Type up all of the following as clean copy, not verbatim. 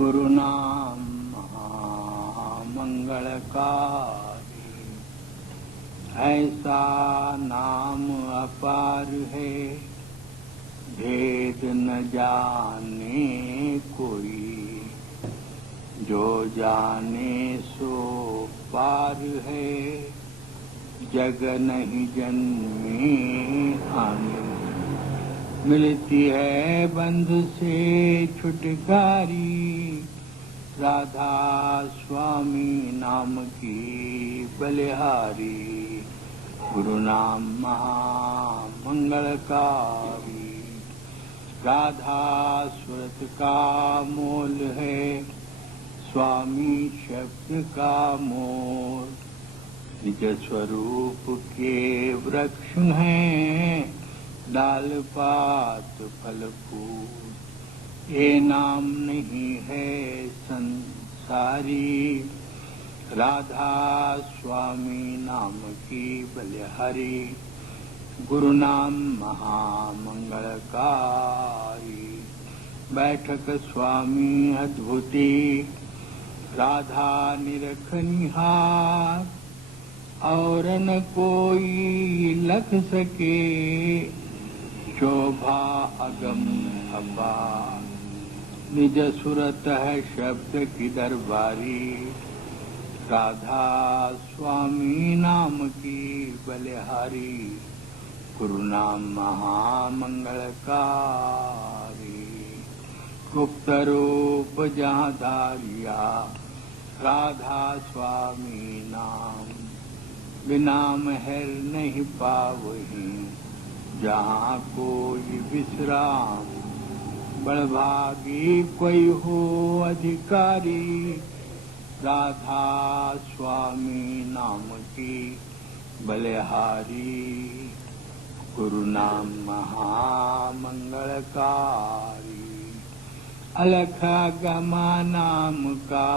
गुरु नाम महामंगलकारी, ऐसा नाम अपार है, भेद न जाने कोई, जो जाने सो पार है, जग नहीं जन्मे आने। मिलती है बंधु से छुटकारी, राधा स्वामी नाम की बलिहारी। गुरु नाम महामंगलकारी, राधा सूरत का मोल है, स्वामी शब्द का मोल। निज स्वरूप के वृक्ष हैं, डाल पात फल फूल। ये नाम नहीं है संसारी, राधा स्वामी नाम की बलिहारी। गुरु नाम महामंगलकारी, बैठक स्वामी अद्भुति, राधा निरखनिहार। और न कोई लख सके, शोभा अगम अपार। निज सुरत है शब्द की दरबारी, राधा स्वामी नाम की बलिहारी। गुरु नाम महामंगलकारी, गुप्त रूप जहाँ धारिया, राधा स्वामी नाम। बिना महर नहीं पावही, जहाँ कोई विश्राम। बड़भागी कोई हो अधिकारी, राधा स्वामी नाम की बलिहारी। गुरु नाम महामंगलकारी, अलख गमा नाम का,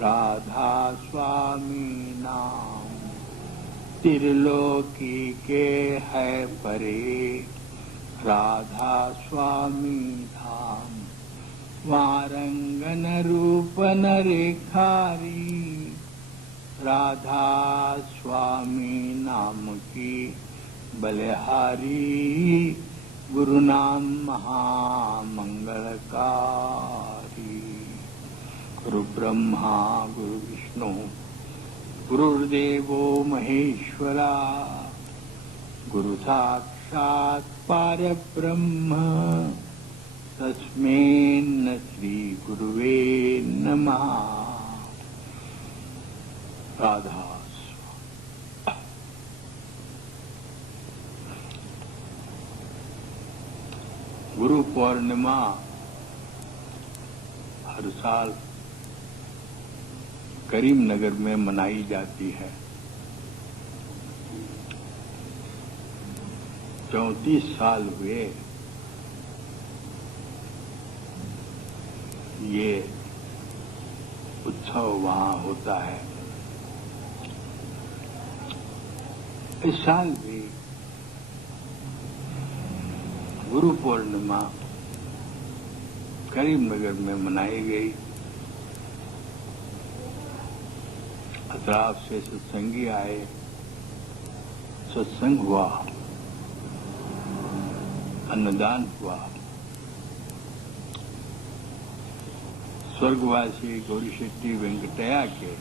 राधा स्वामी नाम। त्रिलोकी के है परे, राधा स्वामी धाम। वहाँ रंगन रूप न रेखारी, राधा स्वामी नाम की बलिहारी। गुरु नाम महामंगलकारी, गुरु ब्रह्मा गुरु विष्णु गुरुर्देवो महेश्वरा, गुरु साक्षात् परब्रह्म, तस्मै श्री गुरुवे नमः। राधा गुरु पूर्णिमा हर साल करीमनगर में मनाई जाती है। 34 साल हुए ये उत्सव वहाँ होता है। इस साल भी गुरु पूर्णिमा करीमनगर में मनाई गई। अतराफ से सत्संगी आए, सत्संग हुआ, अन्नदान हुआ। स्वर्गवासी गौरी शेट्टी वेंकटैया के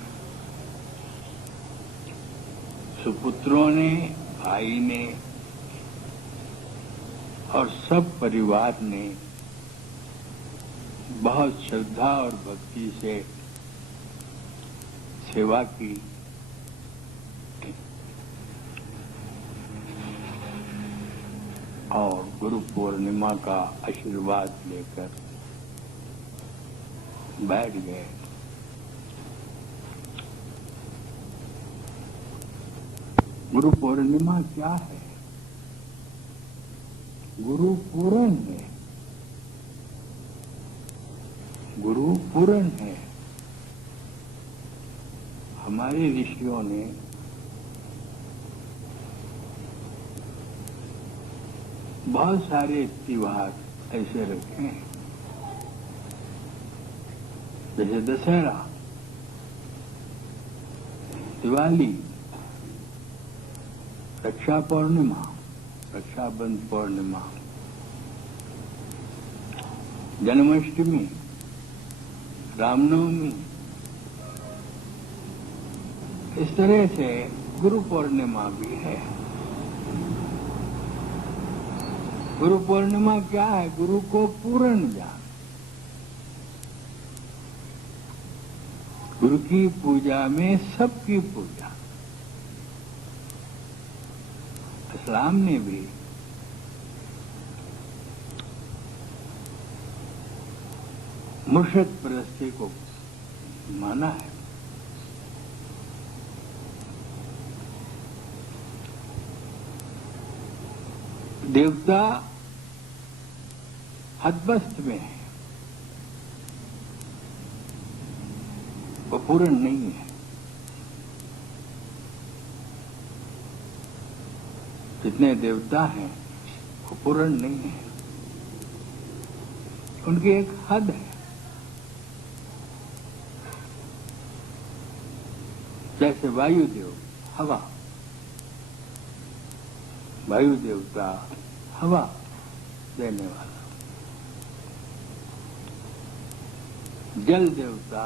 सुपुत्रों ने, भाई ने और सब परिवार ने बहुत श्रद्धा और भक्ति से सेवा की। और गुरु पूर्णिमा का आशीर्वाद लेकर बैठ गए। गुरु पूर्णिमा क्या है? गुरु पूर्ण है, गुरु पूर्ण है। हमारे ऋषियों ने बहुत सारे त्योहार ऐसे रखे हैं जैसे दशहरा, दिवाली, रक्षा पूर्णिमा, रक्षाबंधन पूर्णिमा, जन्माष्टमी, रामनवमी, इस तरह से गुरु पूर्णिमा भी है। गुरु पूर्णिमा क्या है? गुरु को पूर्ण जान। गुरु की पूजा में सबकी पूजा। इस्लाम ने भी मुर्शद परस्ती को माना है। देवता हदबस्त में है, वो पूर्ण नहीं है। जितने देवता हैं वो पूर्ण नहीं है, उनकी एक हद है। जैसे वायुदेव हवा, वायु देवता हवा देने वाला, जल देवता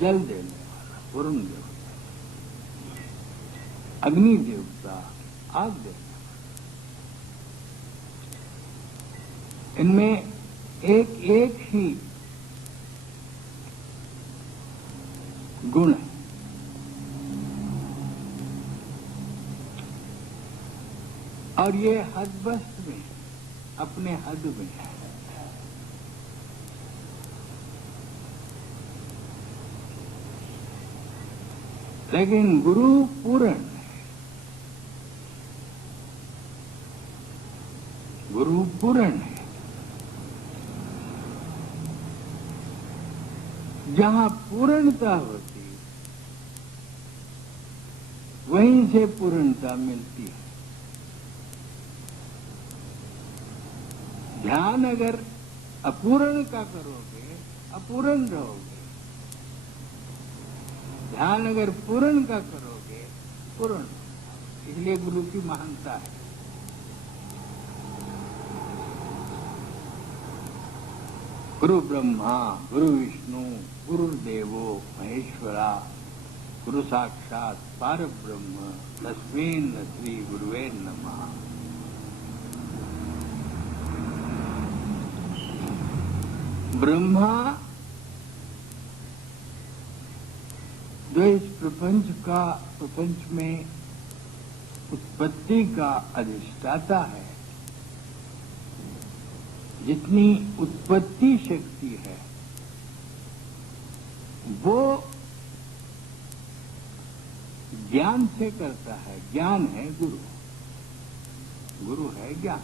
जल देने वाला वरुण देवता, अग्नि देवता आग देने वाला। इनमें एक एक ही गुण है। और ये हदबस्त में, अपने हद में है। लेकिन गुरु पूर्ण है। गुरु पूर्ण है। जहां पूर्णता होती वहीं से पूर्णता मिलती है। ध्यान अगर अपूर्ण का करोगे, अपूर्ण रहोगे। ध्यान अगर पूर्ण का करोगे, पूर्ण। इसलिए गुरु की महानता है। गुरु ब्रह्मा, गुरु विष्णु, गुरुदेवो महेश्वरा, गुरु साक्षात परब्रह्म, तस्मै श्री गुरुवे नमः। ब्रह्मा जो इस प्रपंच में उत्पत्ति का अधिष्ठाता है, जितनी उत्पत्ति शक्ति है वो ज्ञान से करता है। ज्ञान है गुरु, गुरु है ज्ञान।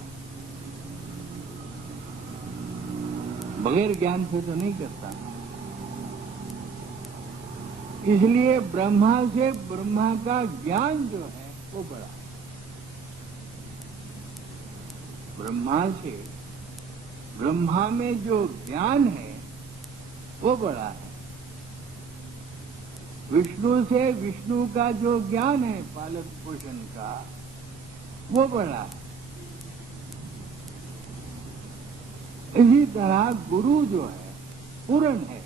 बगैर ज्ञान से तो नहीं करता। इसलिए ब्रह्मा से ब्रह्मा का ज्ञान जो है वो बड़ा है। ब्रह्मा से ब्रह्मा में जो ज्ञान है वो बड़ा है। विष्णु से विष्णु का जो ज्ञान है पालक पोषण का, वो बड़ा है। इसी तरह गुरु जो है पूर्ण है।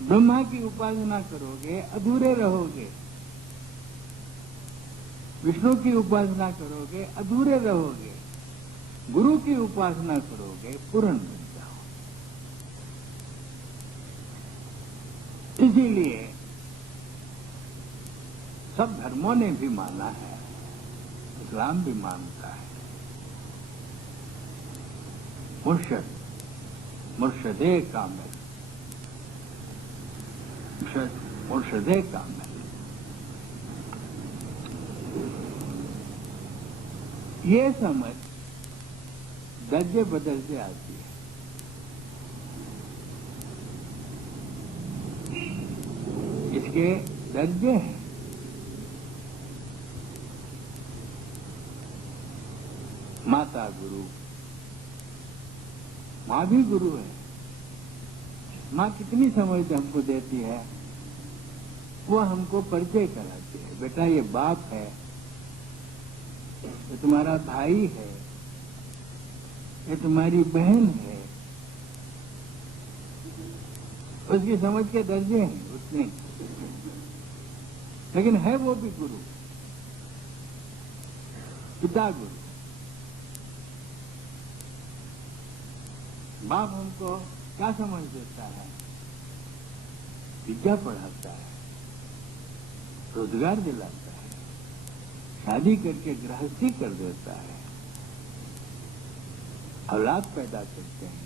ब्रह्मा की उपासना करोगे अधूरे रहोगे, विष्णु की उपासना करोगे अधूरे रहोगे, गुरु की उपासना करोगे पूर्ण बन जाओ। इसीलिए सब धर्मों ने भी माना है, इस्लाम भी मानता है। मुर्शद, मुर्शदे कामिल, मुर्शदे कामिल। ये समझ दर्जे बदलते आती है। इसके दर्जे हैं। माता गुरु, माँ भी गुरु है। माँ कितनी समझ हमको देती है, वो हमको परिचय कराती है। बेटा ये बाप है, ये तुम्हारा भाई है, ये तुम्हारी बहन है। उसकी समझ के दर्जे हैं उतने, लेकिन है वो भी गुरु, पिता गुरु। बाप हमको क्या समझ देता है? विद्या पढ़ाता है, रोजगार दिलाता है, शादी करके गृहस्थी कर देता है, औलाद पैदा करते हैं।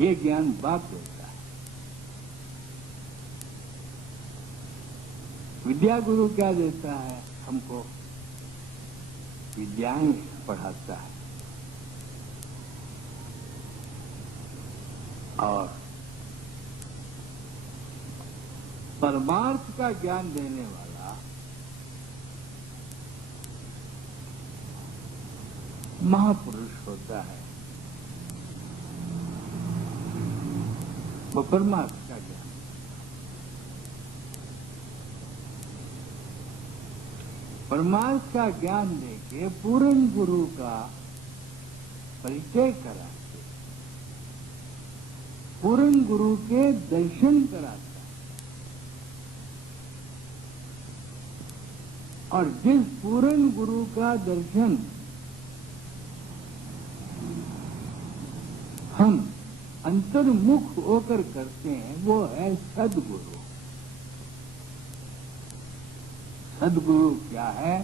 ये ज्ञान बाप देता है। विद्या गुरु क्या देता है हमको? विद्याएं पढ़ाता है और परमार्थ का ज्ञान देने वाला महापुरुष होता है। वो परमार्थ का ज्ञान, परमार्थ का ज्ञान देके पूर्ण गुरु का परिचय करा के पूर्ण गुरु के दर्शन कराता है। और जिस पूर्ण गुरु का दर्शन हम अंतर्मुख होकर करते हैं, वो है सद्गुरु। सद्गुरु क्या है?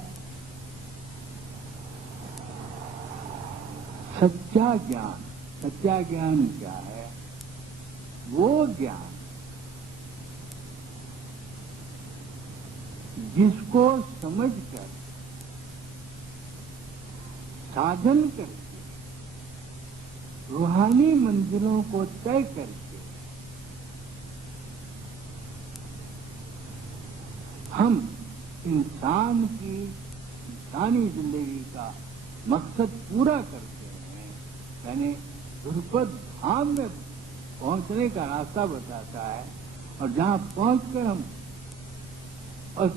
सच्चा ज्ञान। सच्चा ज्ञान क्या है? वो ज्ञान जिसको समझकर, साधन करके, रूहानी मंजिलों को तय करके हम इंसानी जिंदगी का मकसद पूरा करते हैं, यानी ध्रुपद धाम में पहुंचने का रास्ता बताता है। और जहां पहुंचकर हम उस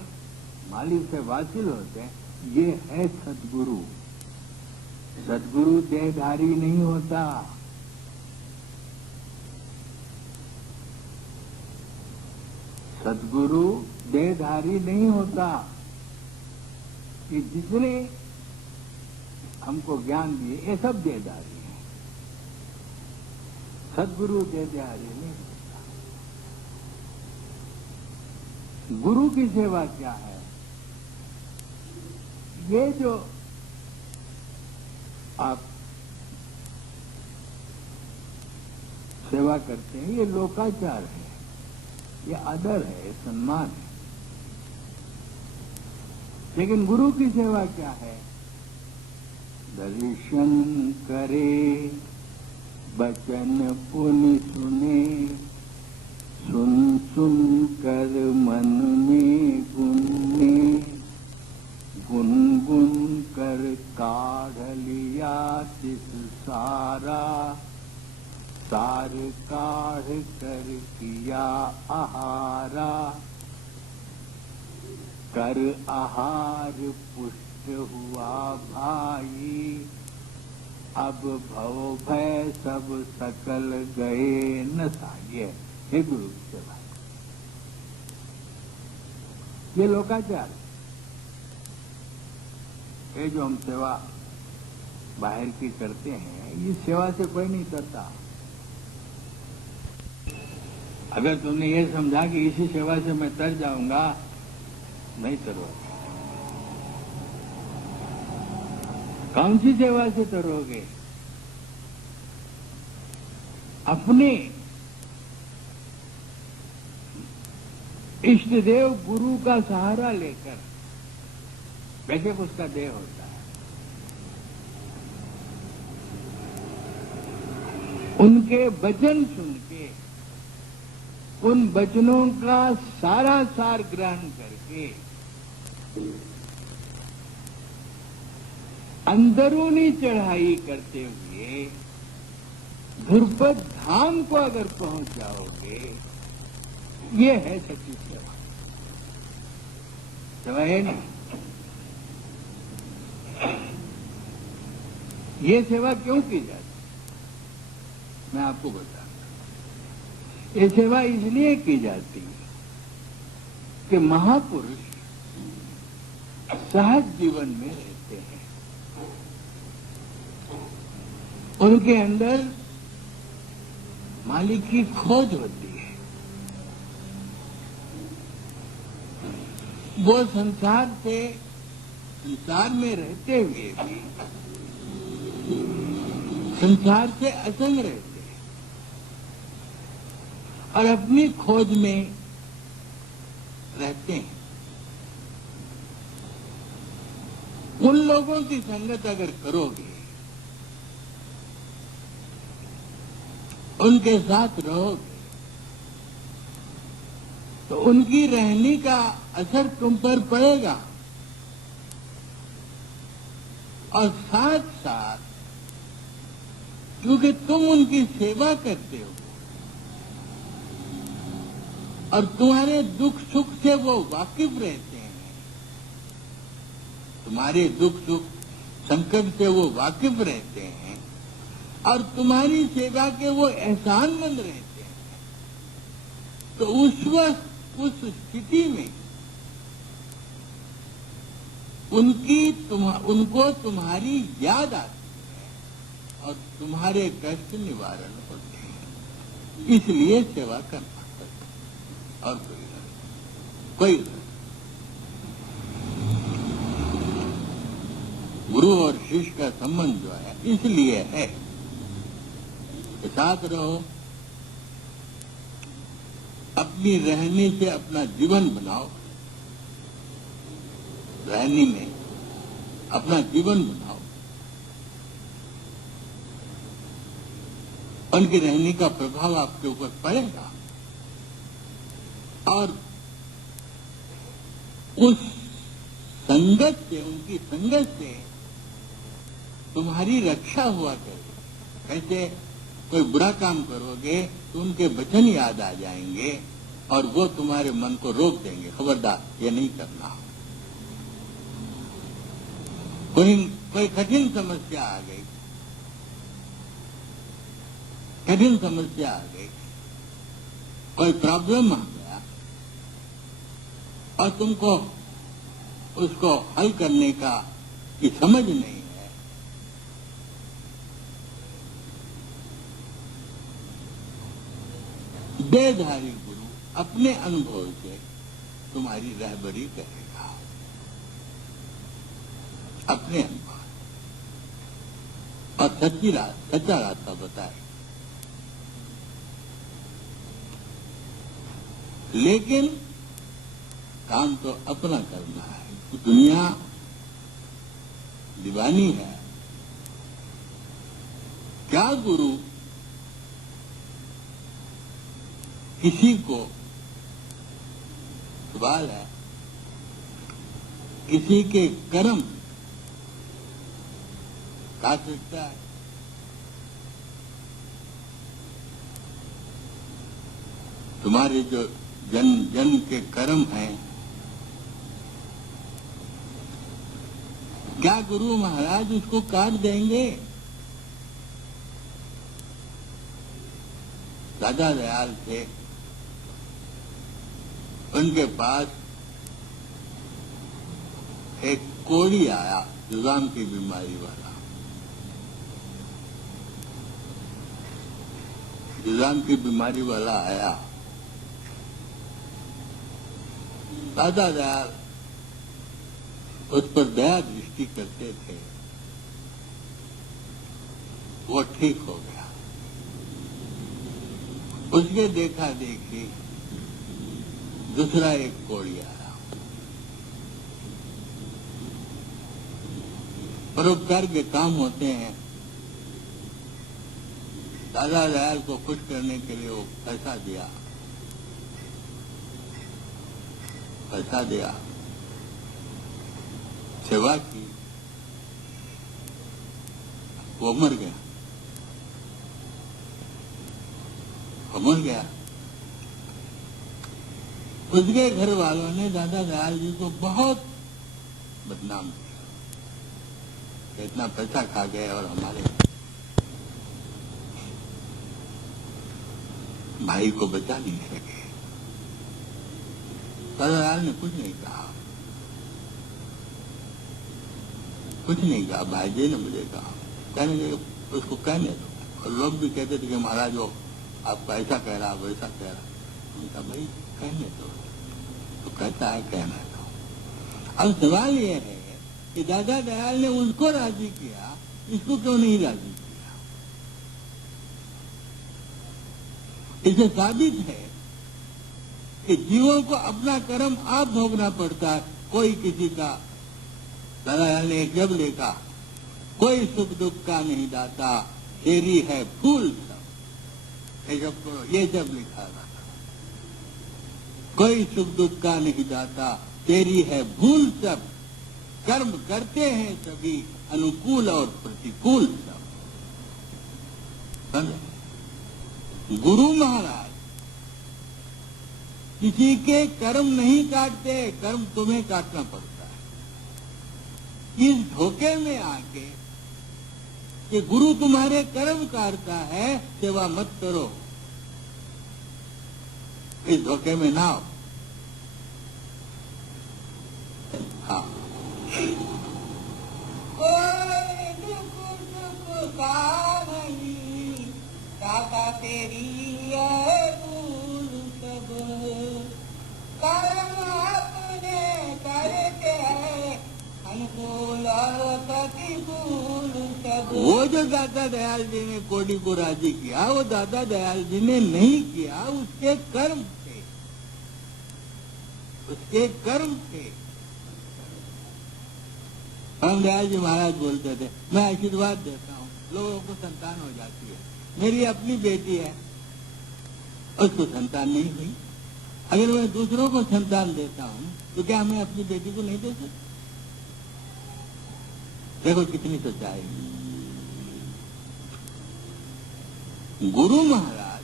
मालिक से वासिल होते हैं, ये है सद्गुरु। सद्गुरु देहधारी नहीं होता। सद्गुरु देहधारी नहीं होता। कि जिसने हमको ज्ञान दिए ये सब देहधारी हैं। सद्गुरु देहधारी नहीं होता। गुरु की सेवा क्या है? ये जो आप सेवा करते हैं, ये लोकाचार है, ये आदर है, ये सम्मान है। लेकिन गुरु की सेवा क्या है? दर्शन करे, बचन पुनि सुने, सुन सुन कर मन में गुने, गुन गुन कर काढ़ लिया तिस सारा, सार काढ़ कर किया आहारा, कर आहार पुष्ट हुआ भाई, अब भव भय सब सकल गए न साये। हे गुरु की सेवा, ये लोकाचार। ये जो हम सेवा बाहर की करते हैं, ये सेवा से कोई नहीं करता। अगर तुमने ये समझा कि इसी सेवा से मैं तर जाऊंगा, नहीं तरो। कौन सी सेवा से तरोगे? अपने इष्ट देव गुरु का सहारा लेकर, वैसे उसका देह होता है, उनके वचन सुन के, उन वचनों का सारा सार ग्रहण करके अंदरूनी चढ़ाई करते हुए ध्रुपद धाम को अगर पहुंच जाओगे, ये है सच्ची सेवा। सेवा है नहीं। ये सेवा क्यों की जाती, मैं आपको बताऊंगा। ये सेवा इसलिए की जाती है कि महापुरुष सहज जीवन में रहते हैं, उनके अंदर मालिक की खोज होती है। वो संसार में रहते हुए भी संसार से असंग रहते हैं और अपनी खोज में रहते हैं। उन लोगों की संगत अगर करोगे, उनके साथ रहोगे, तो उनकी रहने का असर तुम पर पड़ेगा और साथ साथ क्योंकि तुम उनकी सेवा करते हो और तुम्हारे दुख सुख से वो वाकिफ रहते हैं, तुम्हारे दुख सुख संकट से वो वाकिफ रहते हैं और तुम्हारी सेवा के वो एहसानमंद रहते हैं, तो उस वक्त उस स्थिति में उनको तुम्हारी याद आती और तुम्हारे कष्ट निवारण होते हैं। इसलिए सेवा करना पड़ता और कोई नहीं। गुरु और शिष्य का संबंध जो है इसलिए है कि साथ रहो, अपनी रहने से अपना जीवन बनाओ, रहने में अपना जीवन बनाओ, उनके रहने का प्रभाव आपके ऊपर पड़ेगा और उस संगत से, उनकी संगत से तुम्हारी रक्षा हुआ करेगी। कैसे? कोई बुरा काम करोगे तो उनके वचन याद आ जाएंगे और वो तुम्हारे मन को रोक देंगे, खबरदार ये नहीं करना। कोई कठिन समस्या आ गई, कठिन समस्या आ गई, कोई प्रॉब्लम आ गया और तुमको उसको हल करने का की समझ नहीं है, देहधारी गुरु अपने अनुभव से तुम्हारी रहबरी करेगा, अपने अनुभव और सच्चा रास्ता बताएगा। लेकिन काम तो अपना करना है। दुनिया दीवानी है। क्या गुरु किसी को, सवाल है, किसी के कर्म काट सकता है? तुम्हारे जो जन्म के कर्म हैं, क्या गुरु महाराज उसको काट देंगे? दादा दयाल थे, उनके पास एक कोढ़ी आया, जुकाम की बीमारी वाला। जुकाम की बीमारी वाला आया। दादा दयाल उस पर दया दृष्टि करते थे, वो ठीक हो गया। उसके देखा देखी दूसरा एक कोढ़ी आया। परोपकार के काम होते हैं। दादा दयाल को खुश करने के लिए वो पैसा दिया, सेवा की। वो मर गया। उसके घर वालों ने दादा दयाल जी को बहुत बदनाम किया, इतना पैसा खा गए और हमारे भाई को बचा नहीं सके। दादा दयाल ने कुछ नहीं कहा, भाई जी ने मुझे कहा, कहने लगे उसको कहने दो। और लोग भी कहते थे कि महाराज वो आपका ऐसा कह रहा, वैसा कह रहा। उनका भाई कहने दो, तो कहता है कहना दो। अब सवाल ये है कि दादा दयाल ने उसको राजी किया, इसको क्यों नहीं राजी किया? इसे साबित है कि जीवों को अपना कर्म आप भोगना पड़ता है, कोई किसी का। दादा दयाल ने एक जब लिखा, कोई सुख दुख का नहीं दाता, तेरी है फूल सब। ये जब लिखा था, कोई सुख दुख का नहीं दाता, तेरी है भूल सब। कर्म करते हैं सभी, अनुकूल और प्रतिकूल सब। गुरु महाराज किसी के कर्म नहीं काटते, कर्म तुम्हें काटना पड़ता है। इस धोखे में आके कि गुरु तुम्हारे कर्म काटता है, सेवा मत करो, इस धोखे में ना आओ। हाँ, कोई दुख सुख का नहीं दाता, तेरी है भूल सब। कर्म अपने करते हैं, अनुकूल और प्रतिकूल सब। वो जो दादा दयाल जी ने कोडी को राजी किया, वो दादा दयाल जी ने नहीं किया, उसके कर्म थे, उसके कर्म थे। हम दयाल जी महाराज बोलते थे, मैं आशीर्वाद देता हूँ, लोगों को संतान हो जाती है। मेरी अपनी बेटी है, उसको संतान नहीं हुई। अगर मैं दूसरों को संतान देता हूँ तो क्या मैं अपनी बेटी को नहीं दे सकता? देखो कितनी सच्चाई। गुरु महाराज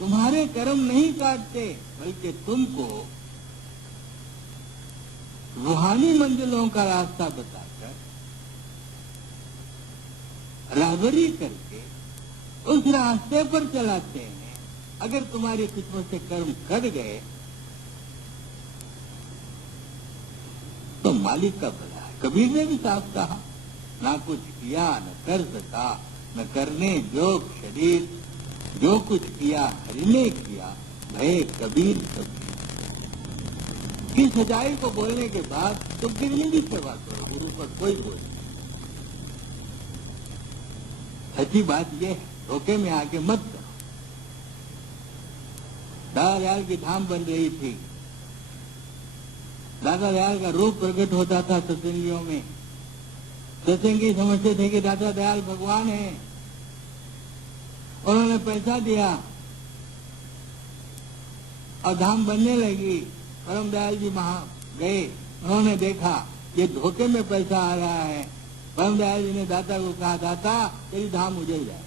तुम्हारे कर्म नहीं काटते, बल्कि तुमको रूहानी मंजिलों का रास्ता बताकर, राहबरी करके उस रास्ते पर चलाते हैं। अगर तुम्हारी किस्मत से कर्म कट गए तो मालिक का भला है। कबीर ने भी साफ कहा, ना कुछ किया न कर सका, न करने जोग शरीर, जो कुछ किया हरि ने किया, भय कबीर कबीर। इस सच्चाई को बोलने के बाद तुम कितनी भी सेवा करो, गुरु पर कोई बोल नहीं। सच्ची बात यह है, धोखे में आके मत करो। दादा दयाल की धाम बन रही थी, दादा दयाल का रूप प्रकट होता था सत्संगियों में। सत्संगी समझते थे कि दादा दयाल भगवान है। उन्होंने पैसा दिया और धाम बनने लगी। परम दयाल जी वहां गए, उन्होंने देखा ये धोखे में पैसा आ रहा है। परम दयाल जी ने दाता को कहा, दाता तेरी धाम उजड़ जाए।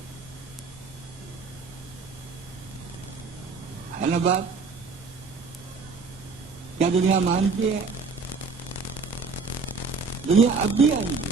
है ना बात? क्या दुनिया मानती है? दुनिया अब भी आई है।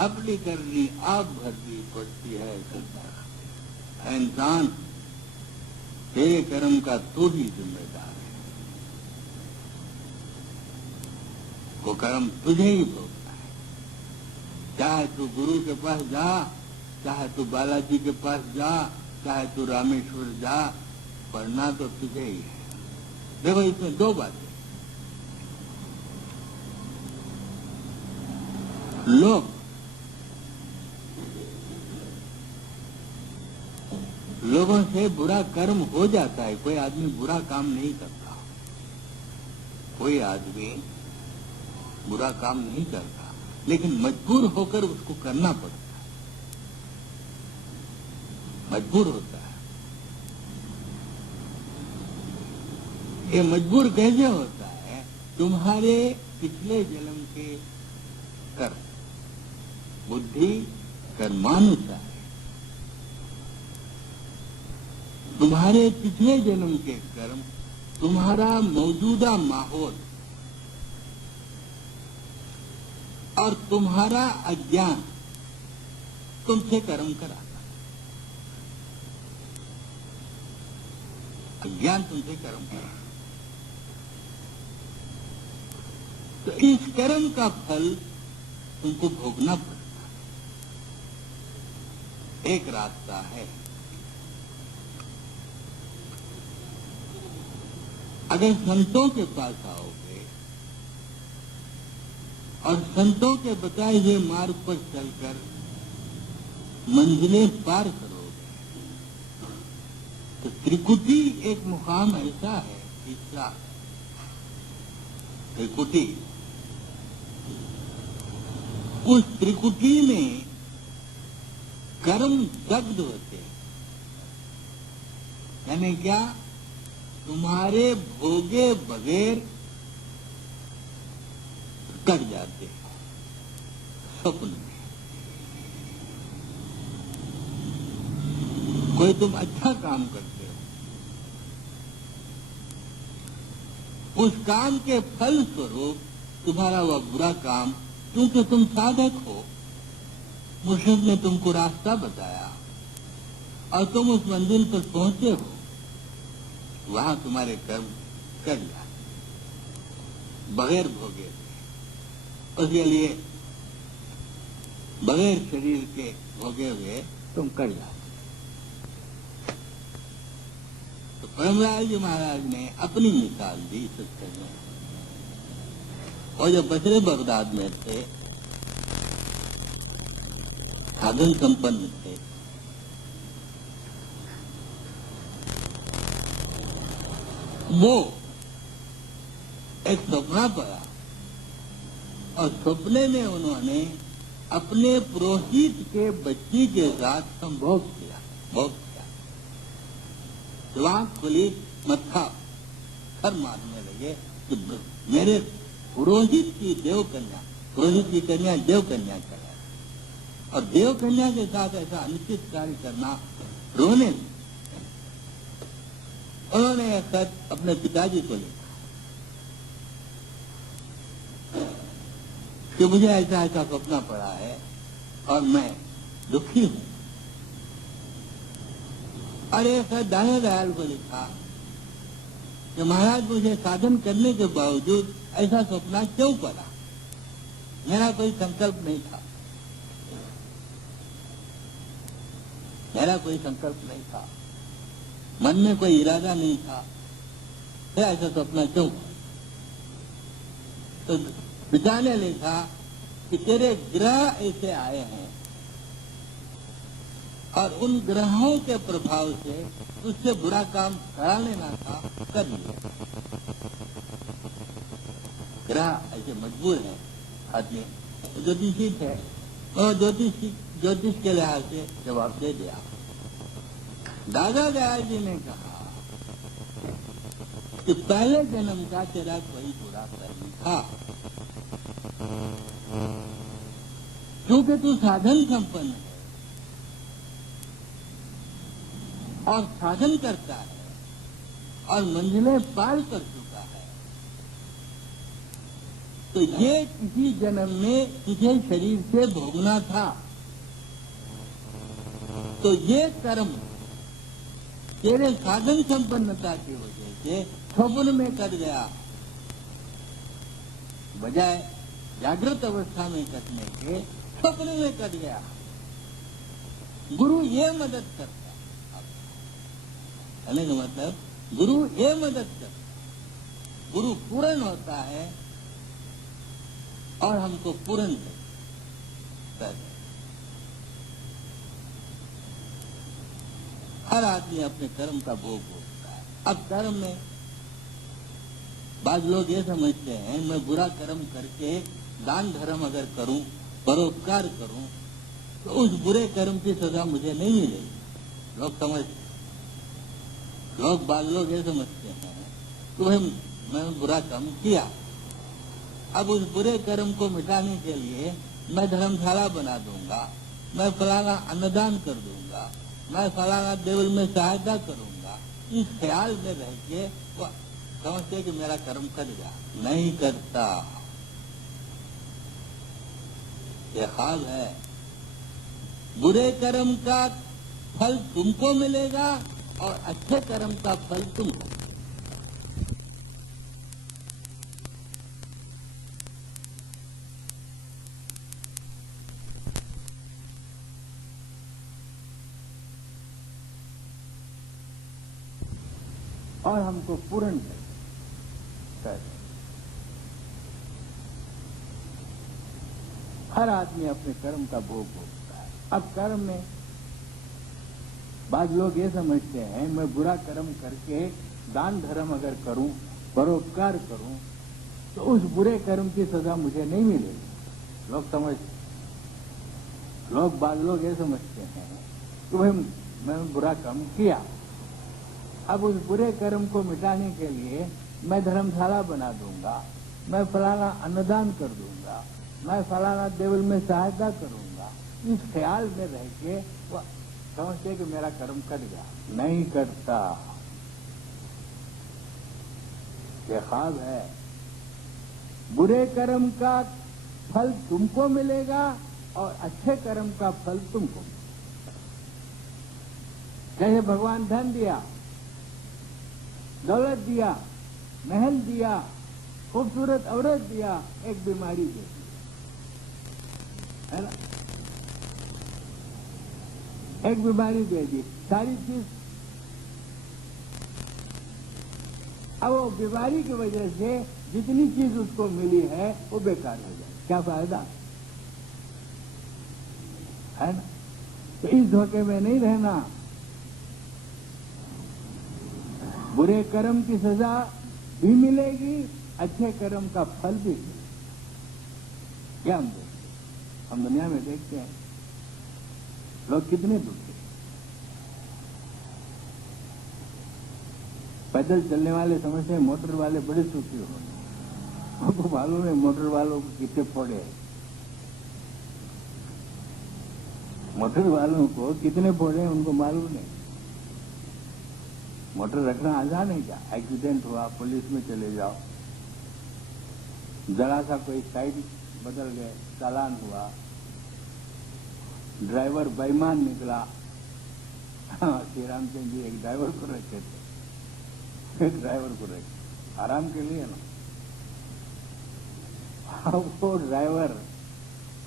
अपनी करनी आप भरनी पड़ती है। इंसान तेरे कर्म का तू ही जिम्मेदार है। वो कर्म तुझे ही भोगना है। चाहे तू गुरु के पास जा, चाहे तू बालाजी के पास जा, चाहे तू रामेश्वर जा, पढ़ना तो तुझे ही है। देखो इसमें दो बातें। लोगों से बुरा कर्म हो जाता है, कोई आदमी बुरा काम नहीं करता, कोई आदमी बुरा काम नहीं करता, लेकिन मजबूर होकर उसको करना पड़ता है, मजबूर होता है। ये मजबूर कैसे होता है? तुम्हारे पिछले जन्म के कर्म, बुद्धि कर्मानुसार, तुम्हारे पिछले जन्म के कर्म, तुम्हारा मौजूदा माहौल और तुम्हारा अज्ञान तुमसे कर्म कराता है। अज्ञान तुमसे कर्म कराता है। तो इस कर्म का फल तुमको भोगना पड़ता है। एक रास्ता है, अगर संतों के पास आओगे और संतों के बताए हुए मार्ग पर चलकर मंजिलें पार करोगे, तो त्रिकुटी एक मुकाम ऐसा है, तीसरा त्रिकुटी, उस त्रिकुटी में कर्म दग्ध होते हैं। यानी क्या? तुम्हारे भोगे बगैर कट जाते हैं स्वप्न में। कोई तुम अच्छा काम करते हो, उस काम के फल स्वरूप तुम्हारा वह बुरा काम, क्योंकि तुम साधक हो, मुर्शिद ने तुमको रास्ता बताया और तुम उस मंजिल पर पहुंचे हो, वहां तुम्हारे कर्म कर जाते बगैर भोगे। उसके लिए बगैर शरीर के भोगे हुए तुम कर जाते। तो परमलाल जी महाराज ने अपनी मिसाल दी सत्य में। और जब बसरे बगदाद में थे, साधन संपन्न थे, वो एक सपना पड़ा और सपने में उन्होंने अपने पुरोहित के बच्ची के साथ संभोग किया, भोग किया। जवान खुली, मत्था सर मारने लगे कि मेरे पुरोहित की देव कन्या, पुरोहित की कन्या देव कन्या करा, और देव कन्या के साथ ऐसा अनुचित कार्य करना, रोने। उन्होंने यह खत अपने पिताजी को लिखा कि मुझे ऐसा ऐसा सपना पड़ा है और मैं दुखी हूं। और एक खत दाने दयाल को लिखा कि महाराज मुझे साधन करने के बावजूद ऐसा सपना क्यों पड़ा? मेरा कोई संकल्प नहीं था, मेरा कोई संकल्प नहीं था, मन में कोई इरादा नहीं था, फिर ऐसा सपना क्यों? तो पिता ने लिखा कि तेरे ग्रह ऐसे आए हैं और उन ग्रहों के प्रभाव से उससे बुरा काम करा लेना था, कर लिया। ग्रह ऐसे मजबूर है आदमी। ज्योतिषी थे और ज्योतिष के लिहाज से जवाब दे दिया। दादा दयाल जी ने कहा कि पहले जन्म का तेरा कोई बुरा कर्म था, क्योंकि तू साधन संपन्न है और साधन करता है और मंजिलें पार कर चुका है, तो ये किसी जन्म में तुझे शरीर से भोगना था। तो ये कर्म तेरे साधन संपन्नता की वजह से स्वप्न में कट गया, बजाय जागृत अवस्था में कटने के स्वप्न में कट गया। गुरु ये मदद करता है। कहने का मतलब गुरु ये मदद करता है। गुरु पूर्ण होता है और हमको पूर्ण करता है। हर आदमी अपने कर्म का भोग भोगता है। अब कर्म में बाद लोग ये समझते हैं मैं बुरा कर्म करके दान धर्म अगर करूं, परोपकार करूं, तो उस बुरे कर्म की सजा मुझे नहीं मिलेगी। लोग समझते, लोग बाद लोग ये समझते हैं कि भाई मैं बुरा कर्म किया, अब उस बुरे कर्म को मिटाने के लिए मैं धर्मशाला बना दूंगा, मैं फलाना अन्नदान कर दूंगा, मैं फलाना देवल में सहायता करूंगा। इस ख्याल में रह के वो समझते कि मेरा कर्म कर गया। नहीं करता, ये ख्वाब है। बुरे कर्म का फल तुमको मिलेगा और अच्छे कर्म का फल तुमको। और हमको पूर्ण कर। हर आदमी अपने कर्म का भोग भोगता है। अब कर्म में बाद लोग ये समझते हैं मैं बुरा कर्म करके दान धर्म अगर करूं, परोपकार करूं, तो उस बुरे कर्म की सजा मुझे नहीं मिलेगी। लोग समझते, लोग बाद लोग ये समझते हैं कि भाई मैं बुरा कर्म किया, अब उस बुरे कर्म को मिटाने के लिए मैं धर्मशाला बना दूंगा, मैं फलाना अन्नदान कर दूंगा, मैं फलाना देवल में सहायता करूंगा। इस ख्याल में रह के वह समझते कि मेरा कर्म कट गया। नहीं करता, ये ख्वाब है। बुरे कर्म का फल तुमको मिलेगा और अच्छे कर्म का फल तुमको। जैसे भगवान धन दिया, दौलत दिया, महल दिया, खूबसूरत औरत दिया, एक बीमारी दे दी, है ना? एक बीमारी दे दी, सारी चीज। अब वो बीमारी की वजह से जितनी चीज उसको मिली है वो बेकार हो जाए, क्या फायदा, है ना? तो इस धोखे में नहीं रहना। बुरे कर्म की सजा भी मिलेगी, अच्छे कर्म का फल भी मिलेगा। क्या हम दुनिया में देखते हैं लोग कितने दुखी, पैदल चलने वाले समझते हैं मोटर वाले बड़े सुखी होंगे। उनको मालूम है मोटर वालों को कितने फोड़े हैं, मोटर वालों को कितने फोड़े हैं उनको मालूम नहीं। मोटर रखना आसान है क्या? एक्सीडेंट हुआ, पुलिस में चले जाओ, जरा सा कोई साइड बदल गए, चालान हुआ, ड्राइवर बेईमान निकला। श्री रामचंद्र जी एक ड्राइवर को रखे थे, एक ड्राइवर को रखे आराम के लिए ना। वो ड्राइवर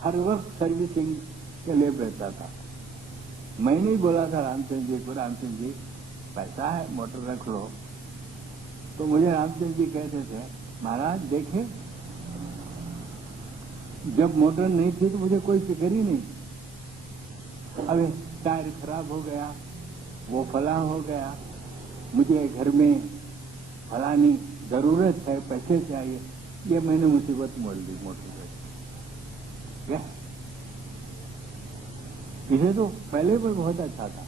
हर वक्त सर्विसिंग के लिए बैठा था। मैंने ही बोला था रामचंद्र जी को, रामचंद्र जी पैसा है मोटर रख लो, तो मुझे रामचंद्र जी कहते थे महाराज देखे जब मोटर नहीं थी तो मुझे कोई फिक्र ही नहीं, अबे टायर खराब हो गया, वो फला हो गया, मुझे घर में फलानी जरूरत है, पैसे चाहिए, ये मैंने मुसीबत मोड़ दी मोटर से। क्या इसे तो पहले पर बहुत अच्छा था।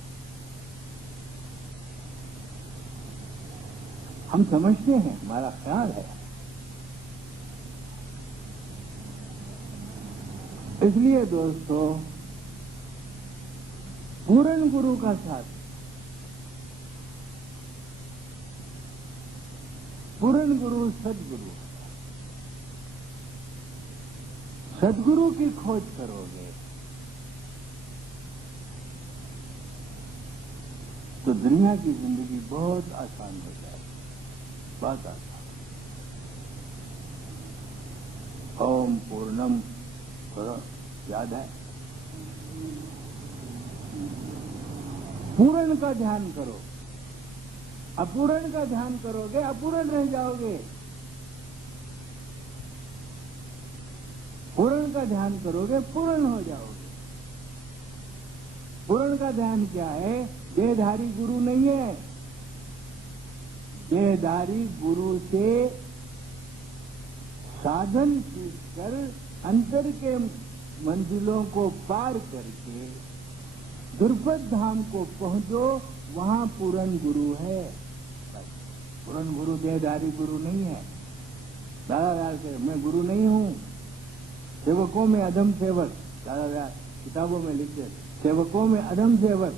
हम समझते हैं, हमारा ख्याल है, इसलिए दोस्तों पूर्ण गुरु का साथ, पूर्ण गुरु सदगुरु, सदगुरु की खोज करोगे तो दुनिया की जिंदगी बहुत आसान हो जाए, बहुत आसान। ओम पूर्णम याद है, पूर्ण का ध्यान करो, अपूर्ण का ध्यान करोगे अपूर्ण रह जाओगे। पूर्ण का ध्यान करोगे पूर्ण हो जाओगे। पूर्ण का ध्यान क्या है? देहधारी गुरु नहीं है। देहधारी गुरु से साधन सीखकर अंतर के मंजिलों को पार करके दुर्पद धाम को पहुंचो, वहां पूर्ण गुरु है। पूर्ण गुरु देहधारी गुरु नहीं है। दादा दयाल से मैं गुरु नहीं हूं, सेवकों में अधम सेवक, दादा दयाल किताबों में लिखते, सेवकों में अधम सेवक।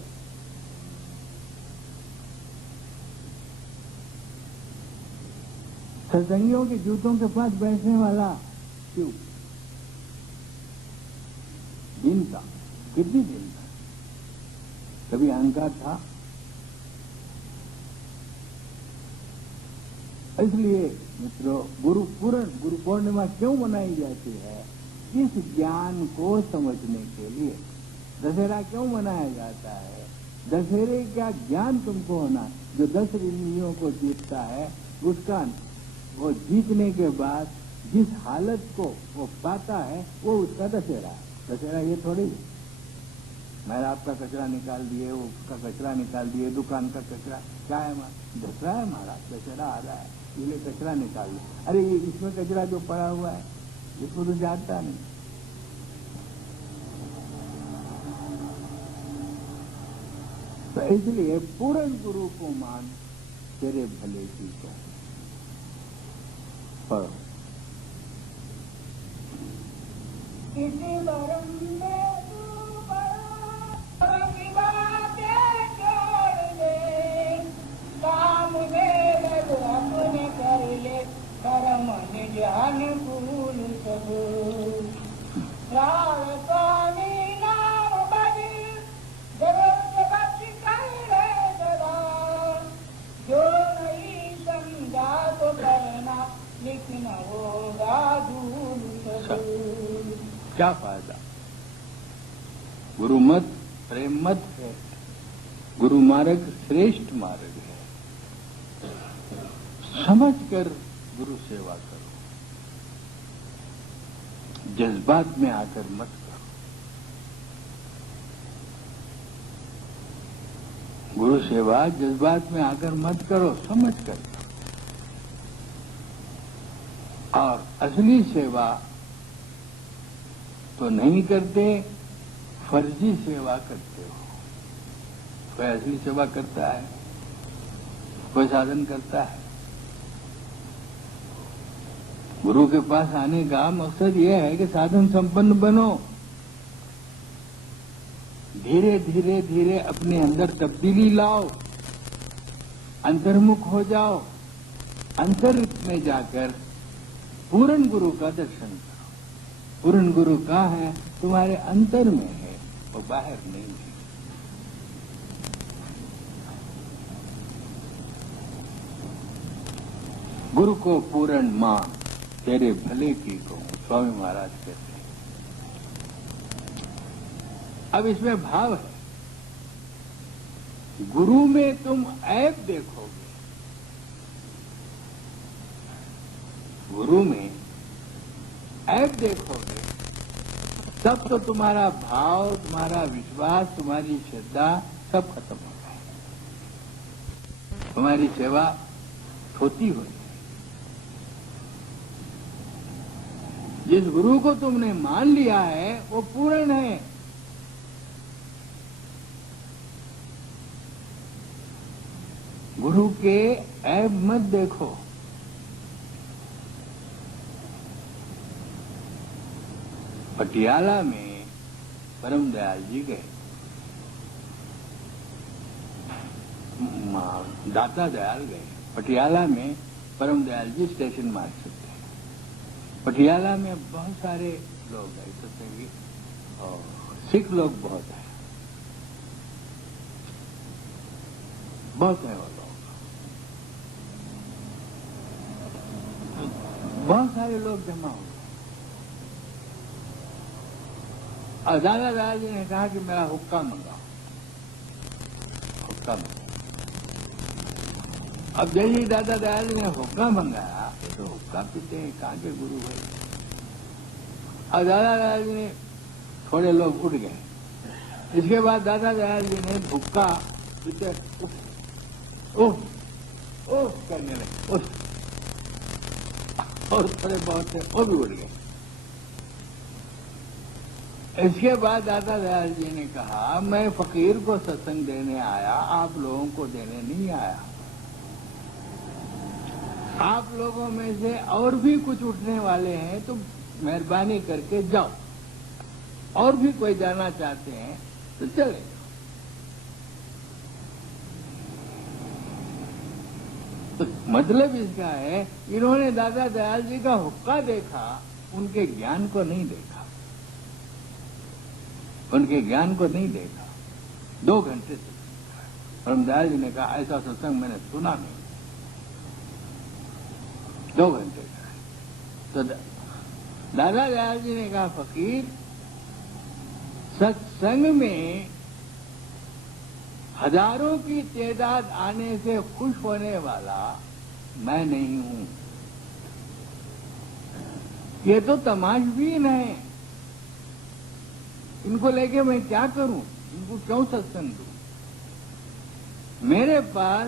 सत्संगियों के जूतों के पास बैठने वाला क्यों? दीनता, कितनी दीनता। कभी अहंकार था? इसलिए मित्रों, गुरु पूर्णिमा क्यों मनाई जाती है? इस ज्ञान को समझने के लिए। दशहरा क्यों मनाया जाता है? दशहरे का ज्ञान तुमको होना। जो 10 इंद्रियों को जीतता है, उसका वो जीतने के बाद जिस हालत को वो पाता है, वो उसका दशहरा है। दशहरा ये थोड़ी मैंने आपका कचरा निकाल दिए, वो उसका कचरा निकाल दिए, दुकान का कचरा, क्या है दशहरा है हमारा, दशहरा आ रहा है, इसलिए कचरा निकाल दिया। अरे ये इसमें कचरा जो पड़ा हुआ है, इसको तो जानता नहीं। तो इसलिए पूर्ण गुरु को मान, तेरे भले की को पढ़ो। इसी वरम में तू बड़ा की बातें छोड़ दे, काम में लग अपने कर ले, कर्म निज अनुकूल सब। राम स्वामी नाम बजी, जगत बच कर रहे सदा। जो नहीं समझा तो करना, लेकिन होगा धूल सब। क्या फायदा? गुरु मत प्रेम मत है। गुरु मार्ग श्रेष्ठ मार्ग है। समझकर गुरु सेवा करो, जज्बात में आकर मत करो। गुरु सेवा जज्बात में आकर मत करो, समझ कर करो। और असली सेवा तो नहीं करते, फर्जी सेवा करते हो। कोई असली सेवा करता है, कोई साधन करता है। गुरु के पास आने का मकसद यह है कि साधन संपन्न बनो। धीरे धीरे धीरे अपने अंदर तब्दीली लाओ, अंतर्मुख हो जाओ, अंतर में जाकर पूर्ण गुरु का दर्शन करो। पूर्ण गुरु कहाँ है? तुम्हारे अंतर में है, वो बाहर नहीं है। गुरु को पूर्ण मान, तेरे भले की को स्वामी महाराज कहते हैं। अब इसमें भाव है, गुरु में तुम ऐब देखोगे, गुरु में ऐब देखोगे, तब तो तुम्हारा भाव, तुम्हारा विश्वास, तुम्हारी श्रद्धा सब खत्म हो जाए। तुम्हारी सेवा छोटी हो जाए। जिस गुरु को तुमने मान लिया है वो पूर्ण है। गुरु के ऐब मत देखो। पटियाला में परम दयाल जी गए, दाता दयाल गए। पटियाला में परम दयाल जी स्टेशन मास्टर थे। पटियाला में बहुत सारे लोग हैं सत्संगी, और सिख लोग बहुत हैं। बहुत है वो लोग, बहुत सारे लोग जमा हो गए। और दादा दयाल जी ने कहा कि मेरा हुक्का मंगाओ, हुक्का मंगाओ। अब जैसे ही दादा दयाल जी ने हुक्का मंगाया, ये तो हुक्का पीते हैं, कहाँ के गुरु भाई। और दादा दयाल जी ने, थोड़े लोग उठ गए। इसके बाद दादा दयाल जी ने हुक्का पीते उफ करने लगे, उफ, और थोड़े बहुत से वो भी उड़ गए। इसके बाद दादा दयाल जी ने कहा, मैं फकीर को सत्संग देने आया, आप लोगों को देने नहीं आया। आप लोगों में से और भी कुछ उठने वाले हैं तो मेहरबानी करके जाओ, और भी कोई जाना चाहते हैं तो चले जाओ। तो मतलब इसका है, इन्होंने दादा दयाल जी का हुक्का देखा, उनके ज्ञान को नहीं देखा, उनके ज्ञान को नहीं देखा। 2 घंटे से दयाल जी ने कहा, ऐसा सत्संग मैंने सुना नहीं। 2 घंटे का। तो दादा दयाल जी ने कहा, फकीर, सत्संग में हजारों की तादाद आने से खुश होने वाला मैं नहीं हूं। ये तो तमाशबीन है, इनको लेके मैं क्या करूं, इनको क्यों सत्संग दूं। मेरे पास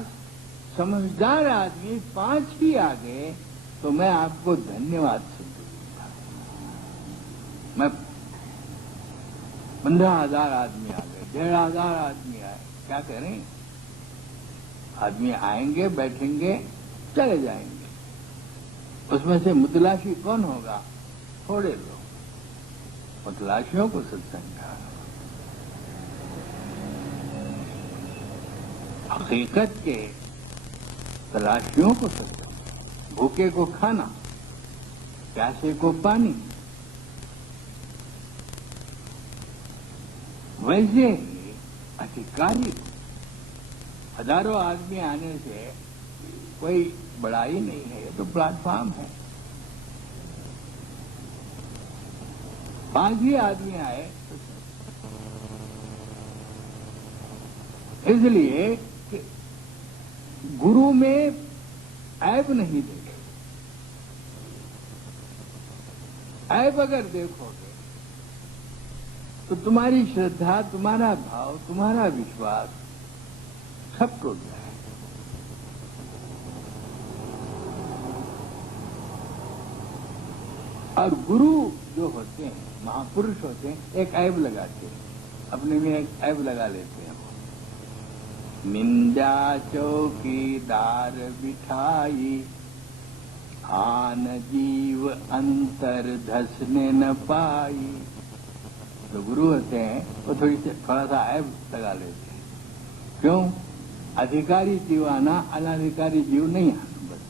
समझदार आदमी 5 ही आ गए तो मैं आपको धन्यवाद से दूंगा। मैं 15,000 आदमी आ गए, 1,500 आदमी आए, क्या करें। आदमी आएंगे, बैठेंगे, चले जाएंगे। उसमें से मुतलाशी कौन होगा? थोड़े लोग। मुतलाशियों को सत्संग कहा। हकीकत के तलाशियों को सत्संग, भूखे को खाना, प्यासे को पानी। वैसे ही अधिकारी, हजारों आदमी आने से कोई बड़ाई नहीं है, ये तो प्लेटफॉर्म है। 5 ही आदमी आए, इसलिए कि गुरु में ऐब नहीं देखे। ऐब अगर देखोगे तो तुम्हारी श्रद्धा, तुम्हारा भाव, तुम्हारा विश्वास सब टूट जाए। और गुरु जो होते हैं, महापुरुष होते हैं, एक ऐब लगाते हैं, अपने में एक ऐब लगा लेते हैं। निंदा चौकीदार बिठाई, आन जीव अंतर धसने न पाई। जो गुरु होते हैं वो थोड़ा सा ऐब लगा लेते हैं। क्यों? अधिकारी जीव आना, अनाधिकारी जीव नहीं आना। बस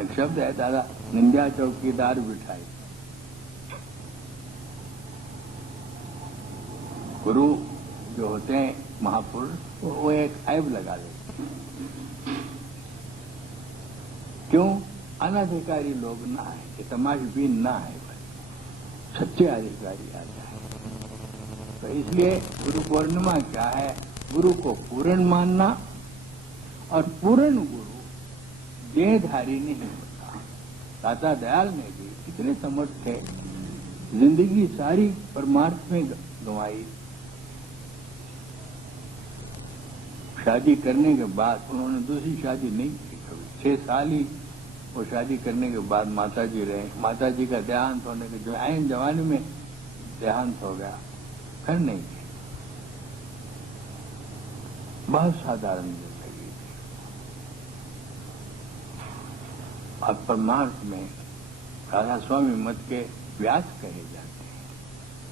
एक शब्द है, दादा, निंदा चौकीदार बिठाई। गुरु जो होते हैं महापुरुष, वो एक ऐब लगा लेते हैं। क्यों? अनाधिकारी लोग ना आए, ये तमाशबीन ना आए, सच्चे अधिकारी आ जाए। तो इसलिए गुरु पूर्णिमा क्या है? गुरु को पूर्ण मानना। और पूर्ण गुरु देहधारी नहीं होता। दादा दयाल ने भी इतने समर्थ थे, जिंदगी सारी परमार्थ में गंवाई। शादी करने के बाद उन्होंने दूसरी शादी नहीं की कभी। 6 साल ही वो शादी करने के बाद माता जी रहे। माता जी का देहांत होने के जो आइन जवानी में देहांत हो गया, फिर नहीं की। बहुत साधारण जिंदगी थी। और परमार्थ में राधा स्वामी मत के व्यास कहे जाते हैं।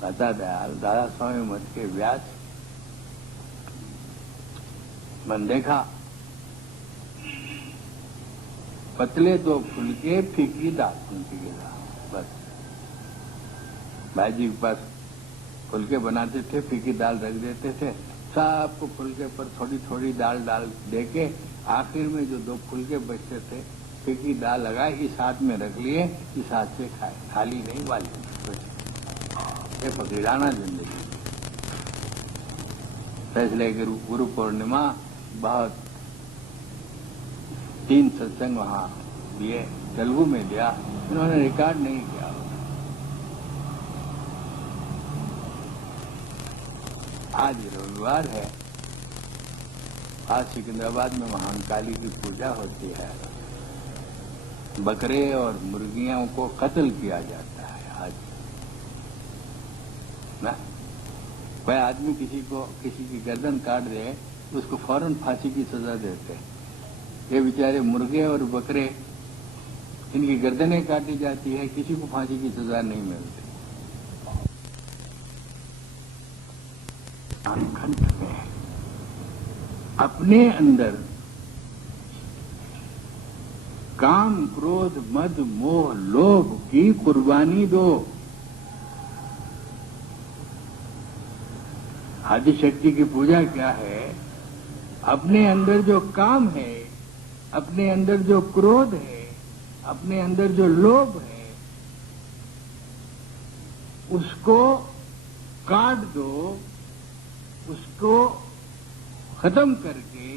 दादा दयाल राधा स्वामी मत के व्यास। मन देखा, पतले 2 फुलके, फीकी दातुन की गिरा। बस भाई जी के पास फुलके बनाते थे, फीकी दाल रख देते थे, सबको फुलके पर थोड़ी थोड़ी दाल डाल देके आखिर में जो 2 फुलके बचते थे फीकी दाल लगाए, इस हाथ में रख लिए, इस हाथ से खाए, थाली नहीं वाली। ये फकीराना जिंदगी। फैसले के गुरु पूर्णिमा बहुत 3 सत्संग वहां दिए, तेलुगु में दिया, इन्होंने रिकॉर्ड नहीं किया। आज रविवार है, आज सिकंदराबाद में महाकाली की पूजा होती है, बकरे और मुर्गियों को कत्ल किया जाता है आज ना। कोई आदमी किसी की गर्दन काट दे तो उसको फौरन फांसी की सजा देते हैं। ये बेचारे मुर्गे और बकरे, इनकी गर्दनें काटी जाती है, किसी को फांसी की सजा नहीं मिलती। कंठ में अपने अंदर काम, क्रोध, मद, मोह, लोभ की कुर्बानी दो। आदिशक्ति की पूजा क्या है? अपने अंदर जो काम है, अपने अंदर जो क्रोध है, अपने अंदर जो लोभ है, उसको काट दो, उसको खत्म करके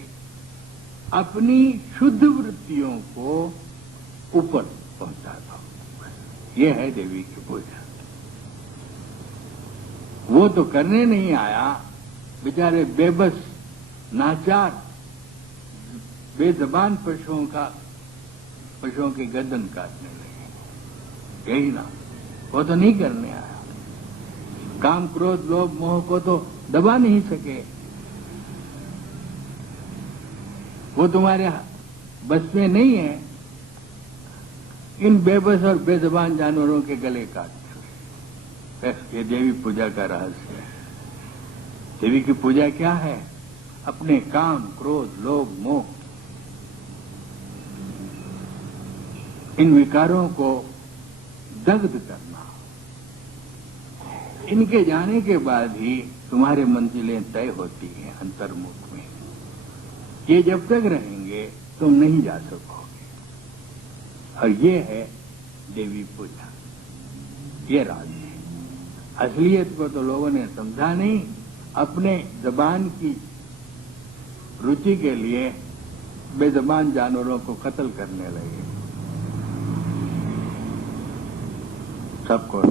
अपनी शुद्ध वृत्तियों को ऊपर पहुंचा दो। ये है देवी की पूजा। वो तो करने नहीं आया, बेचारे बेबस नाचार बेजबान पशुओं की गर्दन काटने लगे, यही ना। वो तो नहीं करने आया, काम, क्रोध, लोभ, मोह को तो दबा नहीं सके। वो तुम्हारे बस में नहीं है इन बेबस और बेजबान जानवरों के गले काटने। ये देवी पूजा का रहस्य है। देवी की पूजा क्या है? अपने काम, क्रोध, लोभ, मोह, इन विकारों को दग्ध करना। इनके जाने के बाद ही तुम्हारे मंजिलें तय होती हैं अंतर्मुख में। ये जब तक रहेंगे तुम नहीं जा सकोगे। और ये है देवी पूजा, ये राज है। असलियत को तो लोगों ने समझा नहीं, अपने जबान की रुचि के लिए बेजबान जानवरों को कत्ल करने लगे। सबको